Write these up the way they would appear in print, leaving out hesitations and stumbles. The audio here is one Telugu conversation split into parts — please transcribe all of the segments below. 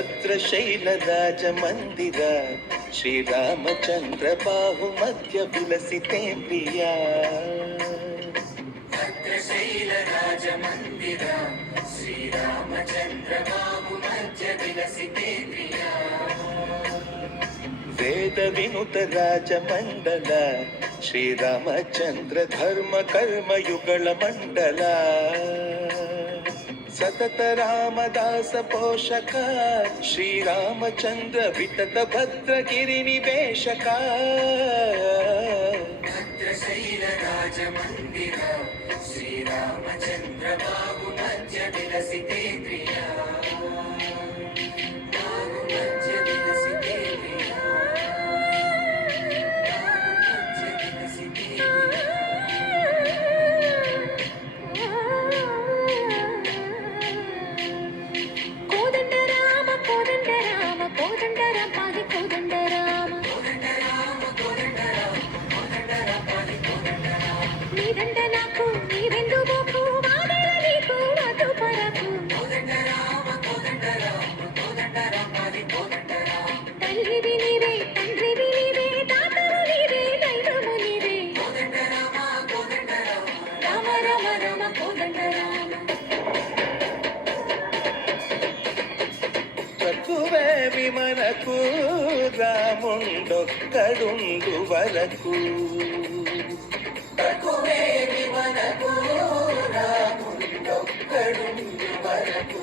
ಭದ್ರಶೈಲ ರಾಜ ಮಂದಿರ ಶ್ರೀರಾಮಚಂದ್ರ ಬಾಹು ಮಧ್ಯ ವಿಲಸಿತೇಂದ್ರಿಯ ಭದ್ರಶೈಲ ರಾಜ ಮಂದಿರ ಶ್ರೀರಾಮಚಂದ್ರ ಬಾಹು ಮಧ್ಯ ವಿಲಸಿತೇಂದ್ರಿಯ ವೇದ ವಿನುತ ರಾಜ ಮಂಡಲ ಶ್ರೀರಾಮಚಂದ್ರ ಧರ್ಮ ಕರ್ಮಯುಗಳ ಮಂಡಲ ಸತತ ರಾಮದಾಸ ಪೋಷಕ ಶ್ರೀರಾಮಚಂದ್ರ ವಿತತ ಭದ್ರಗಿರಿ ನಿವೇಶಕ ಭದ್ರಶೈಲ ರಾಜ ಮಂದಿರ ಶ್ರೀರಾಮಚಂದ್ರ ಬಾಹು ಮಧ್ಯ ವಿಲಸಿತೇಂದ್ರಿಯ ಬಾಹು ಮಧ್ಯ ವಿಲಸಿತೇಂದ್ರಿಯ ಬಾಹು ಮಧ್ಯ ವಿಲಸಿತೇಂದ್ರಿಯ విమనకు రాముండొక్కడుండు వరకు విమనకు రాముండొక్కడుండు వరకు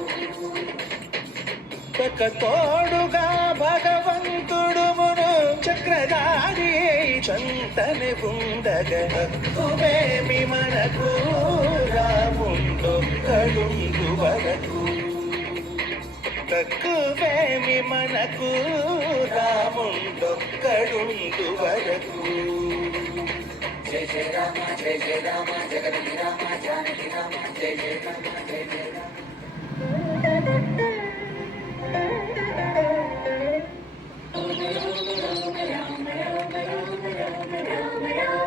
ఒక తోడుగా భగవంతుడుమును చక్రధారి చంతని ఉండగేమి మనకు రాముండొక్కడుండు వరకు తక్కువేమి మనకు రాముండొక్కడుండు వరకు జయ జయ రామ జయ జయ రామ జగతి రామ జానకి రామ జయ జయ రామ జయ జయ రామ రామ రామ రామ రామ రామ రామ రామ